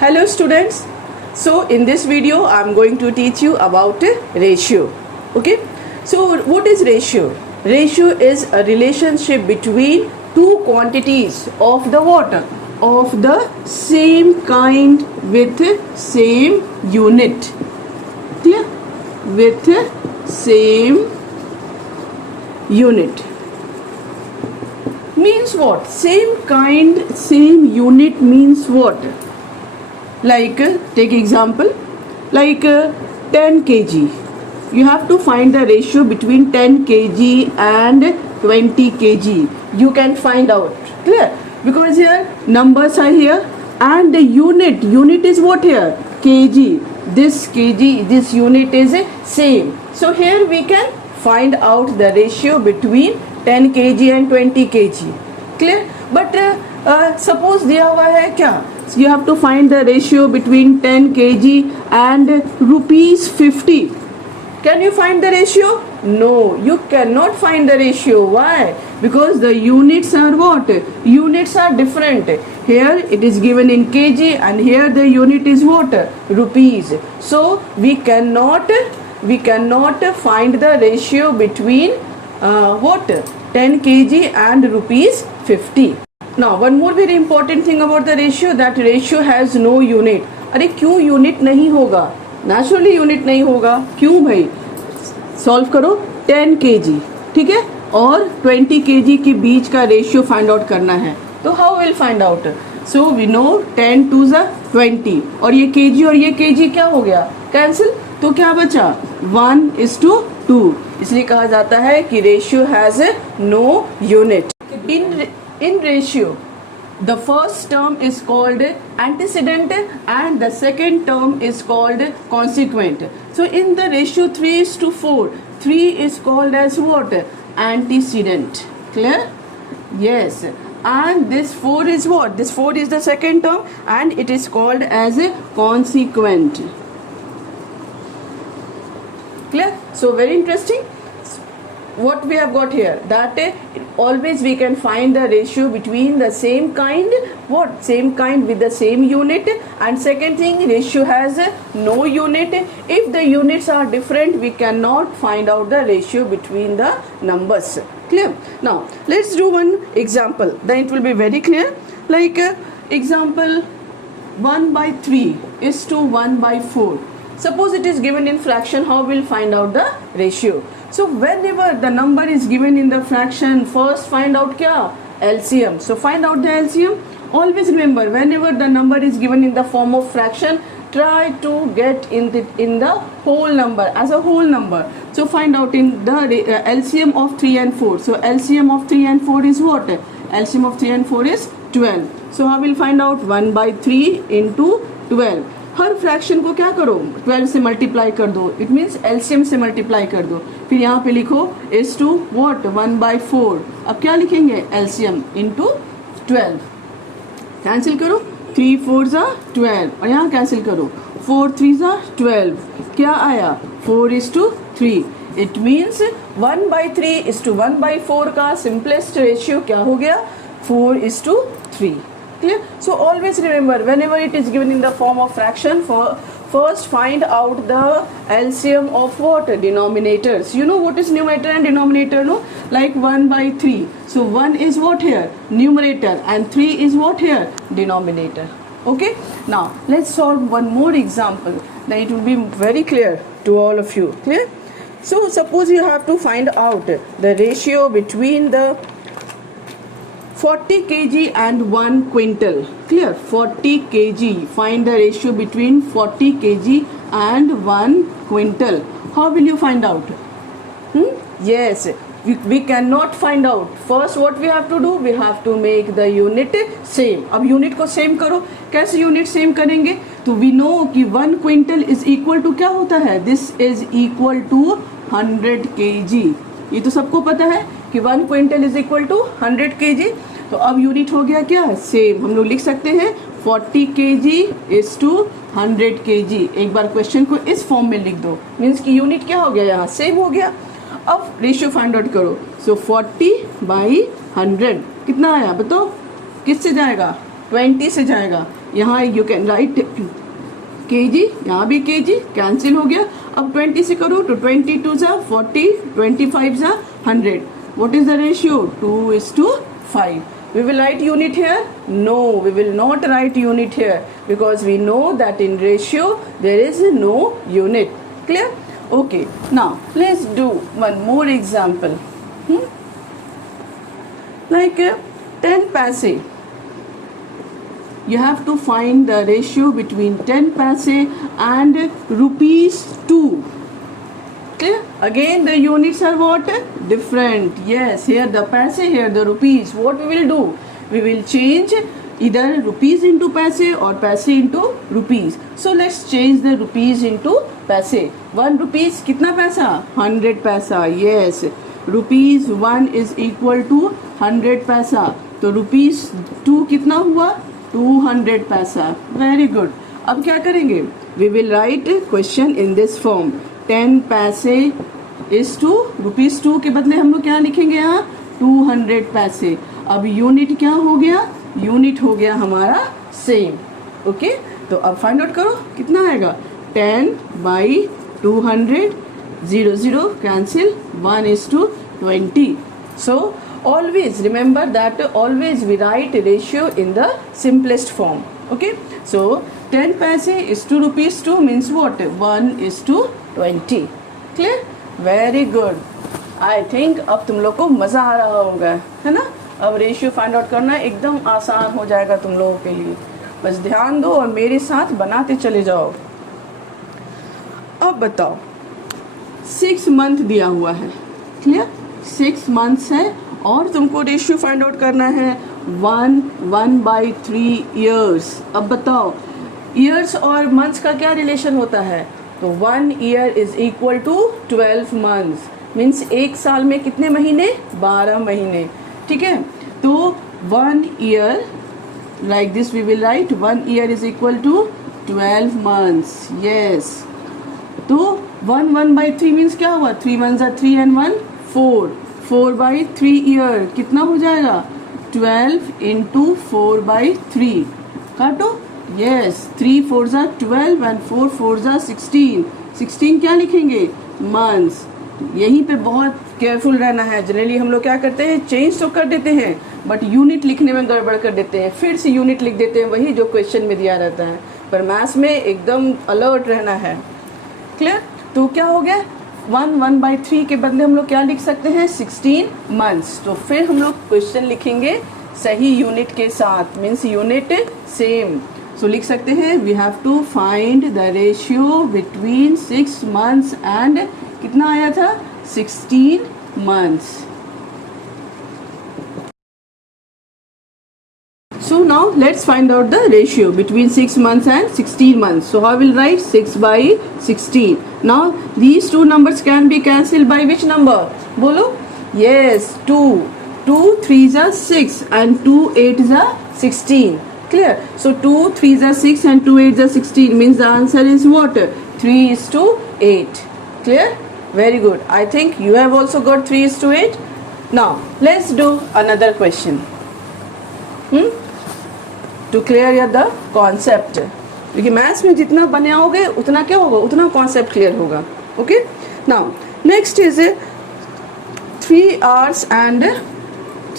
Hello students. So in this video I am going to teach you about ratio. Okay. So what is ratio? Ratio is a relationship between two quantities of the water of the same kind with same unit. Clear? With same unit. Means what? Same kind, same unit means what? Like take example, like 10 kg. You have to find the ratio between 10 kg and 20 kg. You can find out. Clear? Because here numbers are here and the unit is what here? Kg. This kg, this unit is same. So here we can find out the ratio between 10 kg and 20 kg. Clear? But suppose दिया हुआ है क्या? You have to find the ratio between 10 kg and rupees 50. Can you find the ratio? No, you cannot find the ratio. Why? Because the units are what? Units are different. Here it is given in kg and here the unit is what? Rupees. So we cannot find the ratio between what? 10 kg and rupees 50. Now one more very important thing about the ratio, that ratio has no unit. अरे क्यों unit नहीं होगा? Naturally unit नहीं होगा. क्यों भाई? Solve करो. 10 kg, ठीक है, और 20 kg के बीच का रेशियो फाइंड आउट करना है. तो how will find out? So we know 10 to 20 और ये kg और ये kg क्या हो गया? कैंसिल. तो क्या बचा? 1:2. इसलिए कहा जाता है कि ratio has no unit. In ratio, the first term is called antecedent and the second term is called consequent. So in the ratio 3:4, 3 is called as what? Antecedent. Clear? Yes. And this 4 is what? This 4 is the second term and it is called as a consequent. Clear? So very interesting. What we have got here, that always we can find the ratio between the same kind, what? Same kind with the same unit. And second thing, ratio has no unit. If the units are different, we cannot find out the ratio between the numbers. Clear? Now let's do one example, then it will be very clear. Like example 1/3 is to 1/4. Suppose it is given in fraction, how we'll find out the ratio? So whenever the number is given in the fraction, first find out क्या? LCM. So find out the LCM. Always remember, whenever the number is given in the form of fraction, try to get in the whole number as a whole number. So find out in the LCM of 3 and 4. So LCM of 3 and 4 is what? LCM of 3 and 4 is 12. So how will find out? 1/3 into 12. Her fraction को क्या करो? 12 से multiply कर दो. It means LCM से multiply कर दो. फिर यहाँ पे लिखो इज टू वॉट? 1/4. अब क्या लिखेंगे? LCM into 12. कैंसिल करो. 3 4s are 12 और यहाँ कैंसिल करो. 4 3s are 12. क्या आया? 4:3. इट मीन्स 1/3 is to 1/4 का सिंपलेस्ट रेशियो क्या हो गया? 4:3. Clear? So always remember, whenever it is given in the form of fraction, first find out the LCM of what? Denominators. You know what is numerator and denominator, no? Like 1/3. So 1 is what here? Numerator and 3 is what here? Denominator. Okay? Now let's solve one more example. Then it will be very clear to all of you. Clear? So suppose you have to find out the ratio between the 40 kg and 1 quintal. Clear? 40 kg. Find the ratio between 40 kg and 1 quintal. How will you find out? Yes, we cannot find out. First what we have to do? We have to make the unit same. अब unit को same करो. कैसे unit same करेंगे? तो we know कि 1 quintal is equal to क्या होता है? This is equal to 100 kg. ये तो सबको पता है कि 1 quintal is equal to 100 kg. तो अब यूनिट हो गया क्या? सेम. हम लोग लिख सकते हैं 40 kg इज टू 100 kg. एक बार क्वेश्चन को इस फॉर्म में लिख दो. मीन्स कि यूनिट क्या हो गया? यहाँ सेम हो गया. अब रेशियो फाइंड आउट करो. सो 40/100 कितना आया बताओ? किससे जाएगा? 20 से जाएगा. यहाँ यू कैन राइट केजी, यहाँ भी केजी, कैंसिल हो गया. अब 20 से करो तो 22 जा 40, 25 जा 100. What is the ratio? 2:5. We will write unit here? No, we will not write unit here because we know that in ratio there is no unit. Clear? Okay. Now let's do one more example. Like 10 paise. You have to find the ratio between 10 paise and rupees 2. Clear? Again the units are what? Different. Yes, here the paise, here the rupees. What we will do? We will change either rupees into paise or paise into rupees. So let's change the rupees into paise. 1 rupees कितना पैसा? 100 पैसा. Yes. Rupees 1 is equal to 100 पैसा. तो rupees 2 कितना हुआ? 200 पैसा. Very good. अब क्या करेंगे? We will write question in this form. 10 पैसे इज टू रुपीज 2 के बदले हम लोग क्या लिखेंगे यहाँ? 200 पैसे. अब यूनिट क्या हो गया? यूनिट हो गया हमारा सेम. ओके, तो अब फाइंड आउट करो कितना आएगा. 10 by 200, 0 0 cancel, 1:20. So always remember that always we write ratio in the simplest form. Okay, so 10 paise is to rupees 2 means what? 1:20. Clear? Very good. I think अब तुम लोग को मजा आ रहा होगा, है ना. अब रेशियो फाइंड आउट करना एकदम आसान हो जाएगा तुम लोगों के लिए. बस ध्यान दो और मेरे साथ बनाते चले जाओ. अब बताओ 6 मंथ दिया हुआ है. क्लियर? 6 मंथ्स है और तुमको रेशियो फाइंड आउट करना है 1/3 ईयर्स. अब बताओ ईयर्स और मंथ्स का क्या रिलेशन होता है? तो 1 year is equal to 12 months. Means एक साल में कितने महीने? 12 महीने. ठीक है, तो 1 year like this we will write 1 year is equal to 12 months. Yes, तो 1/3 मीन्स क्या हुआ? 3 1 3 and 1 4. 4/3 ईयर कितना हो जाएगा? 12 into 4/3. काटो. Yes, 3 4 12 and 4 4 16. 16 क्या लिखेंगे? मंथ्स. यहीं पे बहुत केयरफुल रहना है. जनरली हम लोग क्या करते हैं, चेंज तो कर देते हैं बट यूनिट लिखने में गड़बड़ कर देते हैं. फिर से यूनिट लिख देते हैं वही जो क्वेश्चन में दिया रहता है. पर मैथ्स में एकदम अलर्ट रहना है. क्लियर? तो क्या हो गया? 1/3 के बदले हम लोग क्या लिख सकते हैं? 16 मंथ्स. तो फिर हम लोग क्वेश्चन लिखेंगे सही यूनिट के साथ. Means unit same. सो लिख सकते हैं we have to find the ratio between 6 months and कितना आया था? 16 months. So now let's find out the ratio between 6 months and 16 months. So I will write 6/16. Now these two numbers can be cancelled by which number? Bolo? Yes, 2. 2 3s are 6 and 2 8s are 16. Clear? So 2 3s are 6 and 2 8s are 16 means the answer is what? 3:8. Clear? Very good. I think you have also got 3:8. Now let's do another question. To clear the concept. देखिए maths में जितना बनाओगे उतना क्या होगा? उतना concept clear होगा. Okay, now next is 3 hours and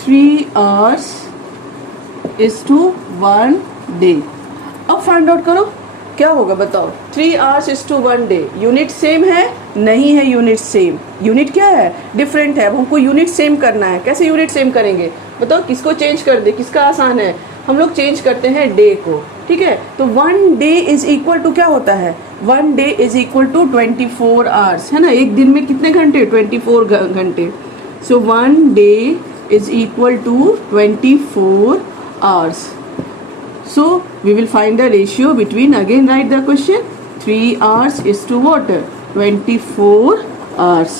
3 hours is to 1 day. अब फाइंड आउट करो क्या होगा. बताओ 3 hours is to 1 day. Unit same है? नहीं है यूनिट सेम. यूनिट क्या है? डिफरेंट है. अब हमको यूनिट सेम करना है. कैसे यूनिट सेम करेंगे? बताओ किसको चेंज कर दे? किसका आसान है? हम लोग चेंज करते हैं डे को. ठीक है, तो 1 डे इज इक्वल टू क्या होता है? 1 day is equal to 24 hours. है ना, एक दिन में कितने घंटे? 24 घंटे. So 1 day is equal to 24 hours. So we will find the ratio between, again write the question, 3 hours is to what? 24 hours.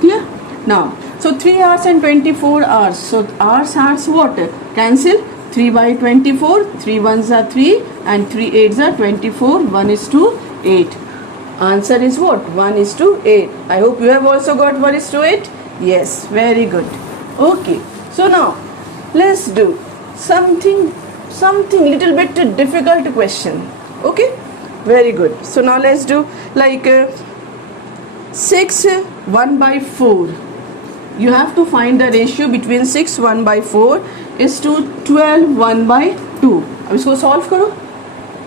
Clear? Now so 3 hours and 24 hours. So hours what? Cancel. 3/24. 3 1s are 3 and 3 8s are 24. 1:8. Answer is what? 1:8. I hope you have also got 1:8. Yes, very good. Okay. So now let's do something something little bit difficult question. Okay, very good. So now let's do like 6 1 by 4. You have to find the ratio between 6 1 by 4 is to 12 1 by 2. अब इसको solve करो,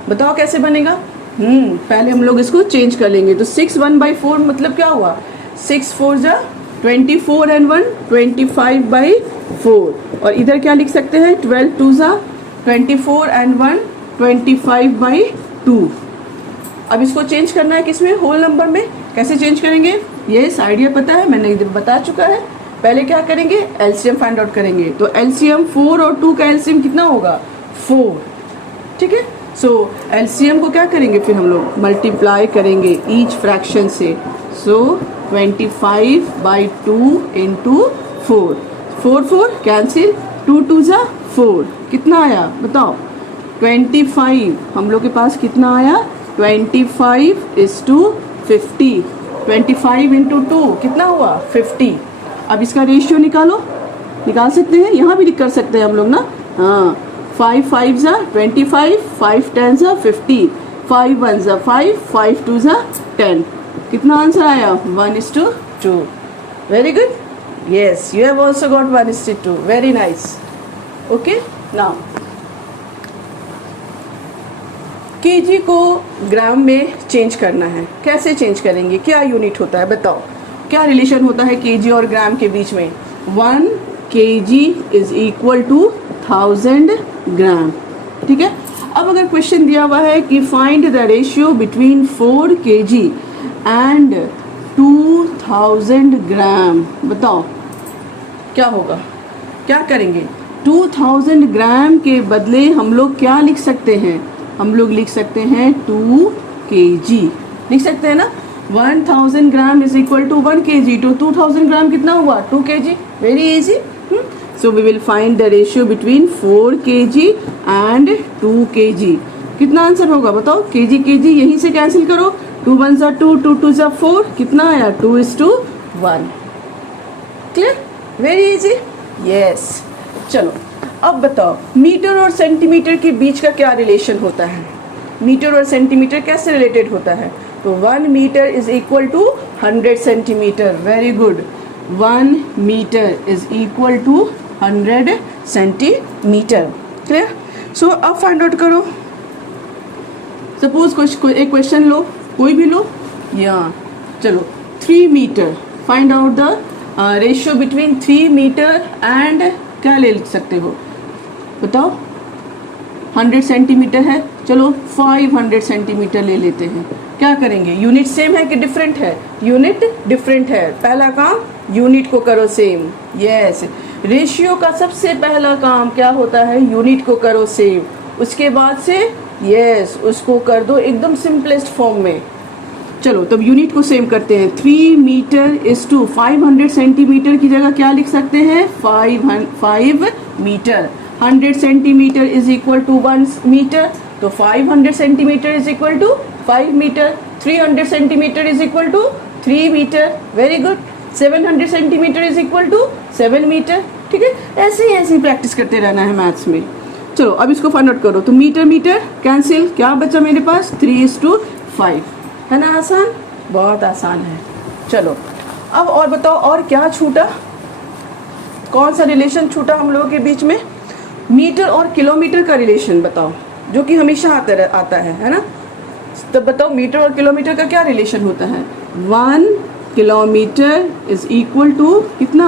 बताओ कैसे बनेगा. पहले हम लोग इसको चेंज कर लेंगे. तो 6 1 by 4 मतलब क्या हुआ, 6 4 जा 24 and 1 25 by 4. और इधर क्या लिख सकते हैं, 12 2 जा 24 and 1 25 by 2. अब इसको चेंज करना है किसमें, होल नंबर में. कैसे चेंज करेंगे, ये आइडिया पता है, मैंने बता चुका है. पहले क्या करेंगे, एलसीएम फाइंड आउट करेंगे. तो एलसीएम 4 और 2 का एलसीएम कितना होगा, 4. ठीक है. सो एलसीएम को क्या करेंगे, फिर हम लोग मल्टीप्लाई करेंगे ईच फ्रैक्शन से. सो 25 by 2 into 4. 4 4 कैंसिल, 2 2 जा 4. कितना आया बताओ, 25. हम लोग के पास कितना आया, 25 is to 50. 25 into 2 कितना हुआ, 50. अब इसका रेशियो निकालो, निकाल सकते हैं, यहाँ भी कर सकते हैं हम लोग ना. हाँ, 5 5 जा 25, 5 10 जा 50, 5 1 जा 5, 5 2 जा 10. कितना आंसर आया, 1:2. Very good. Yes, you have also got 1:2. Very nice. Okay, now KG को ग्राम में चेंज करना है. कैसे चेंज करेंगे, क्या यूनिट होता है बताओ, क्या रिलेशन होता है केजी और ग्राम के बीच में. 1 kg इज इक्वल टू 1000 ग्राम. ठीक है. अब अगर क्वेश्चन दिया हुआ है कि find the ratio between 4 kg and 2000 ग्राम, बताओ क्या होगा, क्या करेंगे. 2000 ग्राम के बदले हम लोग क्या लिख सकते हैं, हम लोग लिख सकते हैं 2 kg. लिख सकते हैं ना. 1000 gram is equal to 1 kg. तो 2000 ग्राम कितना हुआ, 2 kg. Very easy. So we will find the ratio between 4 kg and 2 kg. कितना आंसर होगा बताओ, kg kg यहीं से कैंसिल करो. 2 1 जा 2, 2 2 जा 4. कितना आया, 2:1. Clear, very easy. यस. चलो अब बताओ मीटर और सेंटीमीटर के बीच का क्या रिलेशन होता है. मीटर और सेंटीमीटर कैसे रिलेटेड होता है. तो 1 meter is equal to 100 centimeter. Very good. 1 meter is equal to 100 centimeter. Clear. So अब फाइंड आउट करो. सपोज एक क्वेश्चन लो, कोई भी लो. या चलो 3 meter. Find out the ratio between 3 meter and क्या ले सकते हो बताओ. 100 सेंटीमीटर है, चलो 500 सेंटीमीटर ले लेते हैं. क्या करेंगे, यूनिट सेम है कि डिफरेंट है, यूनिट डिफरेंट है. पहला काम यूनिट को करो सेम. यस. रेशियो का सबसे पहला काम क्या होता है, यूनिट को करो सेम. उसके बाद से यस उसको कर दो एकदम सिंपलेस्ट फॉर्म में. चलो तब यूनिट को सेम करते हैं. 3 मीटर इज टू 500 सेंटीमीटर की जगह क्या लिख सकते हैं, 5 metre. 100 centimetre is equal to 1 metre. तो 500 centimetre is equal to 5 metre. 300 centimetre is equal to 3 metre. Very good. 700 centimetre is equal to 7 metre. ठीक है. ऐसे ही प्रैक्टिस करते रहना है मैथ्स में. चलो अब इसको फाइंड आउट करो. तो मीटर मीटर कैंसिल, क्या बचा मेरे पास, 3:5. है ना आसान, बहुत आसान है. चलो अब और बताओ और क्या छूटा, कौन सा रिलेशन छूटा हम लोगों के बीच में. मीटर और किलोमीटर का रिलेशन बताओ, जो कि हमेशा आता है ना. तो बताओ मीटर और किलोमीटर का क्या रिलेशन होता है. 1 किलोमीटर इज इक्वल टू कितना,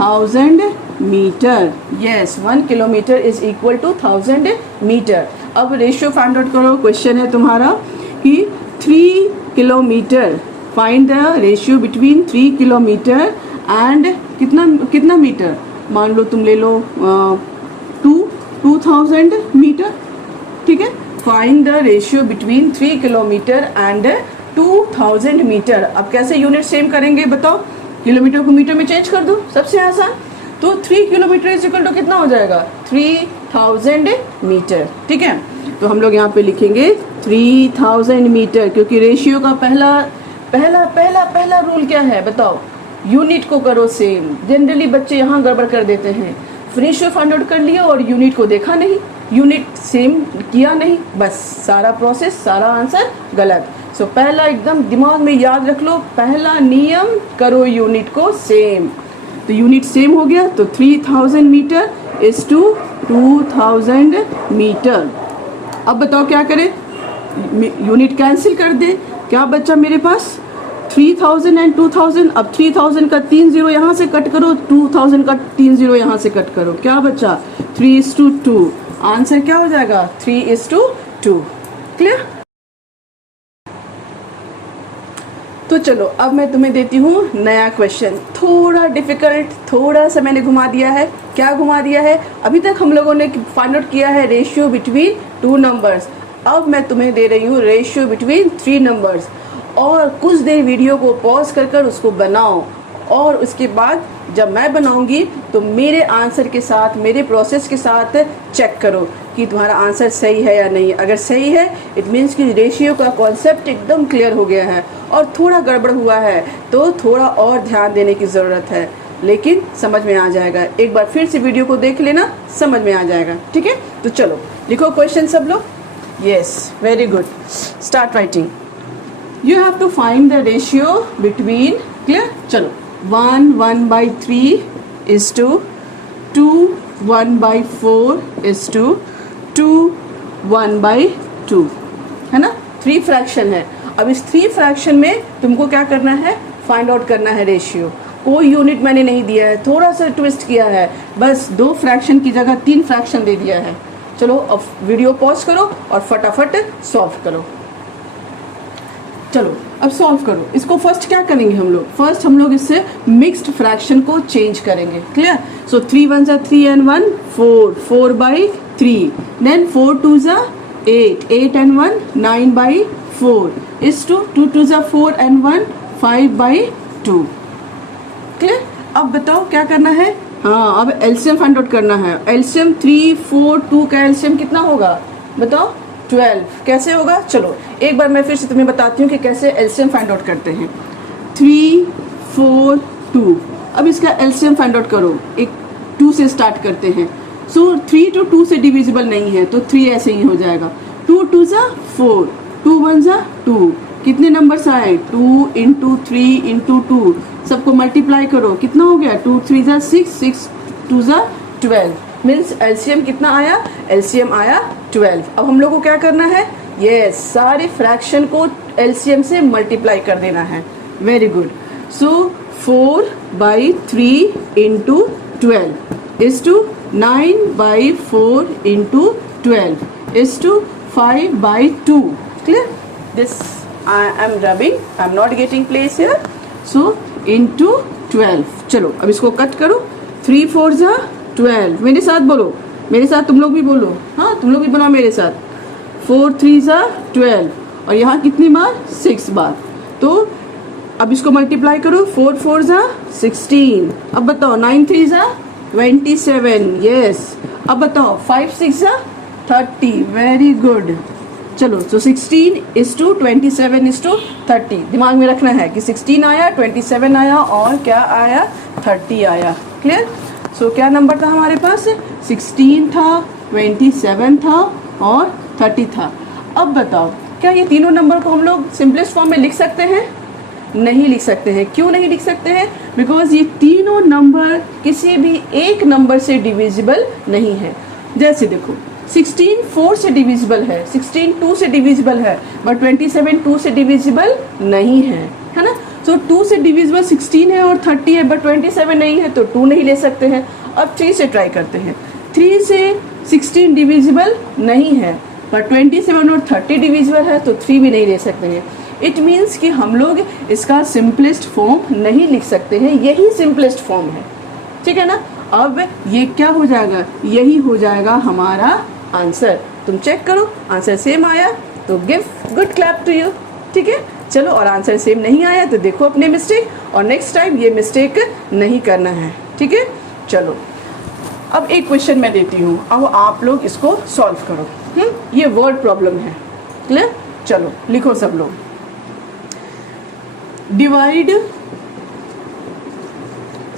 1000 metre. Yes, 1 kilometre is equal to 1000 metre. अब रेशियो फाइंड आउट करो. क्वेश्चन है तुम्हारा कि 3 kilometre, find the ratio between 3 kilometre and कितना मीटर. मान लो तुम ले लो 2000 मीटर. ठीक है. Find the ratio between 3 kilometre and 2000 metre. अब कैसे यूनिट सेम करेंगे बताओ. किलोमीटर को मीटर में चेंज कर दो, सबसे आसान. तो 3 किलोमीटर इज इक्वल टू कितना हो जाएगा, 3000 मीटर. ठीक है. तो हम लोग यहाँ पे लिखेंगे 3000 मीटर, क्योंकि रेशियो का पहला रूल क्या है बताओ, यूनिट को करो सेम. जनरली बच्चे यहाँ गड़बड़ कर देते हैं, रेशियो फाइंड आउट कर लिया और यूनिट को देखा नहीं. यूनिट सेम किया नहीं, बस सारा प्रोसेस, सारा आंसर गलत। सो पहला एकदम दिमाग में याद रख लो, पहला नियम करो यूनिट को सेम। तो यूनिट सेम हो गया, तो 3000 मीटर इज टू 2000 मीटर। अब बताओ क्या करें, यूनिट कैंसिल कर दे, क्या बचा मेरे पास 3000 एंड 2000। अब 3000 का 3 0 यहाँ से कट करो, 2000 का 3 0 यहाँ से कट करो, क्या बचा 3:2। आंसर क्या हो जाएगा 3:2। क्लियर। तो चलो अब मैं तुम्हें देती हूँ नया क्वेश्चन, थोड़ा डिफिकल्ट, थोड़ा सा मैंने घुमा दिया है। क्या घुमा दिया है, अभी तक हम लोगों ने फाइंड आउट किया है रेशियो बिटवीन 2 नंबर्स, अब मैं तुम्हें दे रही हूँ रेशियो बिटवीन 3 नंबर्स। और कुछ देर वीडियो को पॉज कर उसको बनाओ, और उसके बाद जब मैं बनाऊंगी तो मेरे आंसर के साथ, मेरे प्रोसेस के साथ चेक करो कि तुम्हारा आंसर सही है या नहीं। अगर सही है इट मीन्स कि रेशियो का कॉन्सेप्ट एकदम क्लियर हो गया है, और थोड़ा गड़बड़ हुआ है तो थोड़ा और ध्यान देने की ज़रूरत है, लेकिन समझ में आ जाएगा। एक बार फिर से वीडियो को देख लेना, समझ में आ जाएगा। ठीक है, तो चलो लिखो क्वेश्चन सब लोग। Yes, very good, start writing. You have to find the ratio between, clear? चलो 1/3 is to 1/4 is to 1/2, है ना। 3 फ्रैक्शन है। अब इस 3 फ्रैक्शन में तुमको क्या करना है, फाइंड आउट करना है रेशियो। कोई यूनिट मैंने नहीं दिया है, थोड़ा सा ट्विस्ट किया है, बस 2 फ्रैक्शन की जगह 3 फ्रैक्शन दे दिया है। चलो अब वीडियो पॉज करो और फटाफट सॉल्व करो। चलो अब सॉल्व करो। इसको फर्स्ट क्या करेंगे हम लोग, फर्स्ट हम लोग इससे मिक्स्ड फ्रैक्शन को चेंज करेंगे। क्लियर। सो 3 1 जा 3 and 1 4, 4/3, देन 4 2 जा 8, 8 and 1 9/4 is to 2 2 जा 4 and 1 5/2। क्लियर। अब बताओ क्या करना है, हाँ अब एलसीएम फाइंड आउट करना है। एलसीएम 3 4 2 का एलसीएम कितना होगा बताओ 12। कैसे होगा, चलो एक बार मैं फिर से तुम्हें बताती हूँ कि कैसे एलसीएम फाइंड आउट करते हैं। 3 4 2, अब इसका एलसीएम फाइंड आउट करो। एक 2 से स्टार्ट करते हैं। सो 3 तो 2 से डिविजिबल नहीं है, तो 3 ऐसे ही हो जाएगा। 2 2 जा 4, 2 1 जा 2, कितने नंबर्स आए 2 × 3 × 2, सबको मल्टीप्लाई करो, कितना हो गया 2 3 जा 6, 6 2 जा 12, मीन्स एलसीएम कितना आया, एलसीएम आया 12। अब हम लोग को क्या करना है, ये सारे फ्रैक्शन को एलसीएम से मल्टीप्लाई कर देना है। Very good. So 4/3 × 12 is to 9/4 × 12 is to 5/2। Clear? This I am rubbing, I am not getting place here. So into 12। चलो अब इसको कट करो। 3 4 जा 12, मेरे साथ बोलो, मेरे साथ तुम लोग भी बोलो, हाँ तुम लोग भी बनाओ मेरे साथ। 4 3 जा 12, और यहाँ कितनी बार 6 बार। तो अब इसको मल्टीप्लाई करो, 4 4 जा 16। अब बताओ 9 3 जा 27, यस। अब बताओ 5 6 जा 30, वेरी गुड। चलो तो 16 is to 27 is to 30, दिमाग में रखना है कि 16 आया, 27 आया और क्या आया 30 आया। क्लियर। सो क्या नंबर था हमारे पास, 16 था, 27 था और 30 था। अब बताओ क्या ये तीनों नंबर को हम लोग सिंपलेस्ट फॉर्म में लिख सकते हैं, नहीं लिख सकते हैं। क्यों नहीं लिख सकते हैं, बिकॉज ये तीनों नंबर किसी भी एक नंबर से डिविजिबल नहीं है। जैसे देखो 16 4 से डिविजिबल है, 16 2 से डिविजिबल है, बट 27 2 से डिविजिबल नहीं है, है ना। तो 2 से डिविजिबल 16 है और 30 है, बट 27 नहीं है, तो 2 नहीं ले सकते हैं। अब 3 से ट्राई करते हैं। 3 से 16 डिविजिबल नहीं है, बट 27 और 30 डिविजिबल है, तो 3 भी नहीं ले सकते हैं। इट मीन्स कि हम लोग इसका सिंपलेस्ट फॉर्म नहीं लिख सकते हैं, यही सिंपलेस्ट फॉर्म है। ठीक है ना। अब ये क्या हो जाएगा, यही हो जाएगा हमारा आंसर। तुम चेक करो, आंसर सेम आया तो give good clap to you. ठीक है। चलो, और आंसर सेम नहीं आया तो देखो अपने मिस्टेक, और नेक्स्ट टाइम ये मिस्टेक नहीं करना है। ठीक है। चलो अब एक क्वेश्चन मैं देती हूँ, अब आप लोग इसको सॉल्व करो। ये वर्ड प्रॉब्लम है। क्लियर। चलो लिखो सब लोग। Divide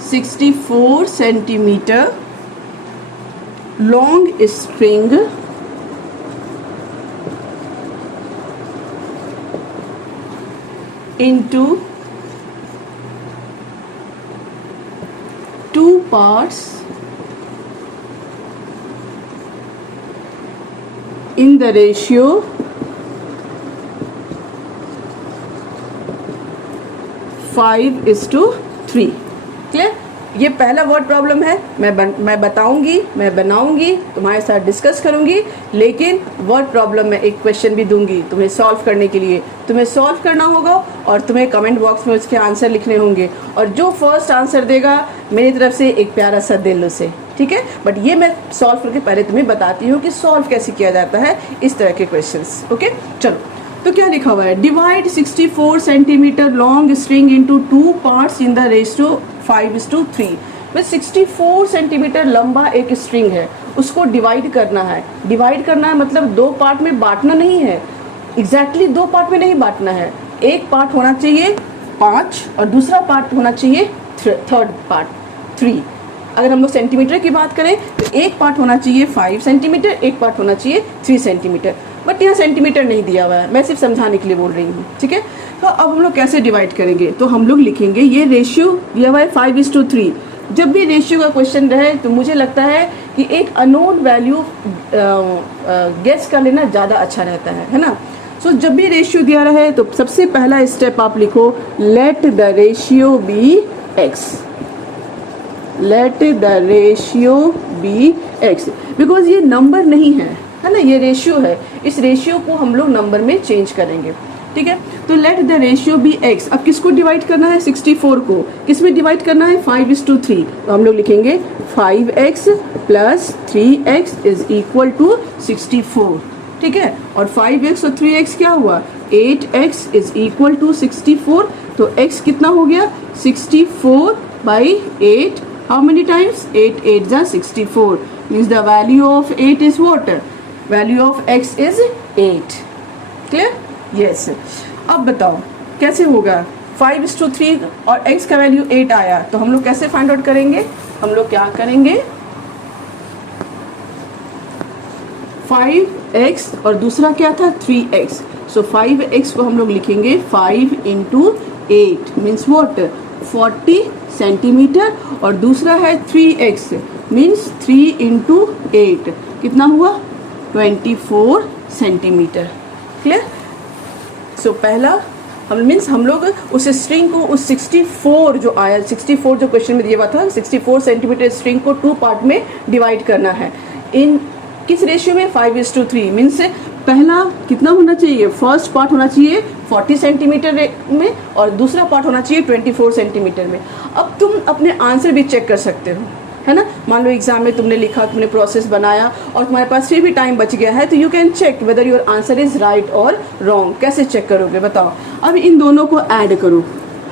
64 centimetre long string into two parts in the ratio 5:3. Clear? ये पहला वर्ड प्रॉब्लम है. मैं बताऊंगी, मैं बनाऊंगी, तुम्हारे साथ डिस्कस करूंगी, लेकिन वर्ड प्रॉब्लम में एक क्वेश्चन भी दूंगी तुम्हें सॉल्व करने के लिए. तुम्हें सॉल्व करना होगा और तुम्हें कमेंट बॉक्स में उसके आंसर लिखने होंगे, और जो फर्स्ट आंसर देगा मेरी तरफ से एक प्यारा सा दिल उसे. ठीक है? बट ये मैं सॉल्व करके पहले तुम्हें बताती हूँ कि सॉल्व कैसे किया जाता है इस तरह के क्वेश्चंस. ओके, चलो. तो क्या लिखा हुआ है? Divide 64 centimetre long string into two parts in the ratio 5:3. में 64 सेंटीमीटर लंबा एक स्ट्रिंग है, उसको डिवाइड करना है. डिवाइड करना है मतलब दो पार्ट में बांटना नहीं है. एग्जैक्टली दो पार्ट में नहीं बांटना है. एक पार्ट होना चाहिए 5 और दूसरा पार्ट होना चाहिए थर्ड पार्ट 3. अगर हम लोग सेंटीमीटर की बात करें तो एक पार्ट होना चाहिए 5 सेंटीमीटर, एक पार्ट होना चाहिए 3 सेंटीमीटर. बट यहाँ सेंटीमीटर नहीं दिया हुआ है, मैं सिर्फ समझाने के लिए बोल रही हूँ. ठीक है? तो अब हम लोग कैसे डिवाइड करेंगे? तो हम लोग लिखेंगे, ये रेशियो दिया हुआ है 5:3. जब भी रेशियो का क्वेश्चन रहे तो मुझे लगता है कि एक अननोन वैल्यू गेस कर लेना ज़्यादा अच्छा रहता है ना. सो जब भी रेशियो दिया रहे तो सबसे पहला स्टेप आप लिखो, let the ratio be x. Let the ratio be x, because ये नंबर नहीं है ना, ये रेशियो है. इस रेशियो को हम लोग नंबर में चेंज करेंगे. ठीक है? तो let the ratio be x. अब किसको डिवाइड करना है? 64 को. किस में डिवाइड करना है? 5:3. तो हम लोग लिखेंगे 5x plus 3x is equal to 64. ठीक है? और 5x और 3x क्या हुआ? 8x is equal to 64. तो x कितना हो गया? 64/8. How many times? 8 8 is 64. Means the value of 8 is what? Value of x is 8. Clear? Yes. अब बताओ कैसे होगा? 5:3 और x का वैल्यू 8 आया, तो हम लोग कैसे फाइंड आउट करेंगे? हम लोग क्या करेंगे? 5x और दूसरा क्या था? 3x. सो 5x को हम लोग लिखेंगे 5 × 8 मीन्स वॉट? 40 सेंटीमीटर. और दूसरा है 3x मीन्स 3 × 8 कितना हुआ? 24 सेंटीमीटर. क्लियर? सो पहला हम लोग उस स्ट्रिंग को, उस 64 जो आया, 64 जो क्वेश्चन में दिया हुआ था, 64 सेंटीमीटर स्ट्रिंग को टू पार्ट में डिवाइड करना है. इन किस रेशियो में? 5:3. मीन्स पहला कितना होना चाहिए? फर्स्ट पार्ट होना चाहिए 40 सेंटीमीटर में और दूसरा पार्ट होना चाहिए 24 सेंटीमीटर में. अब तुम अपने आंसर भी चेक कर सकते हो, है ना. मान लो एग्जाम में तुमने लिखा, तुमने प्रोसेस बनाया और तुम्हारे पास फिर भी टाइम बच गया है, तो you can check whether your answer is right और रॉन्ग. कैसे चेक करोगे बताओ? अब इन दोनों को ऐड करो,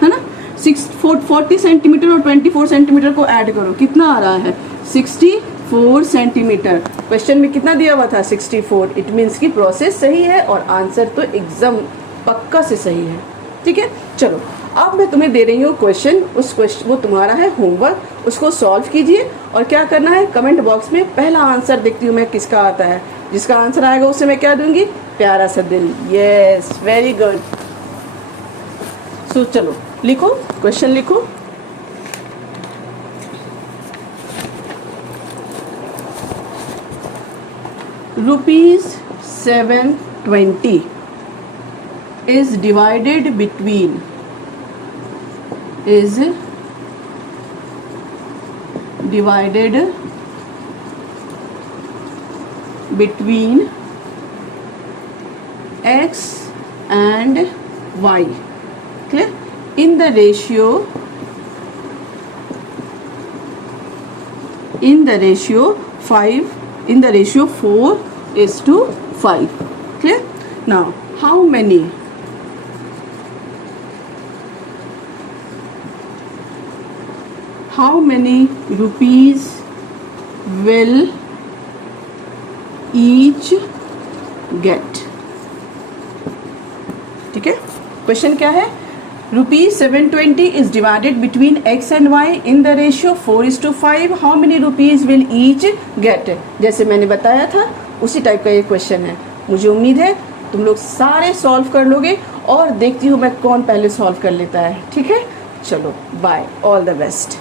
है ना. 40 सेंटीमीटर और 24 सेंटीमीटर को ऐड करो, कितना आ रहा है? 64 सेंटीमीटर. क्वेश्चन में कितना दिया हुआ था? 64. इट मीन्स की प्रोसेस सही है और आंसर तो एकदम पक्का से सही है. ठीक है? चलो अब मैं तुम्हें दे रही हूँ क्वेश्चन. उस क्वेश्चन वो तुम्हारा है होमवर्क, उसको सॉल्व कीजिए. और क्या करना है? कमेंट बॉक्स में पहला आंसर देखती हूँ मैं किसका आता है. जिसका आंसर आएगा उसे मैं क्या दूंगी? प्यारा सा दिल. Yes, very good. सो चलो लिखो, क्वेश्चन लिखो. ₹720 is divided between x and y. Clear? In the ratio 4:5. Clear? Now how many rupees will each get? ठीक है? क्वेश्चन क्या है? ₹720 is divided between x and y in the ratio 4:5. How many rupees will each get? जैसे मैंने बताया था उसी type का ये क्वेश्चन है. मुझे उम्मीद है तुम लोग सारे सॉल्व कर लोगे और देखती हूँ मैं कौन पहले सॉल्व कर लेता है। ठीक है, चलो बाय, ऑल द बेस्ट।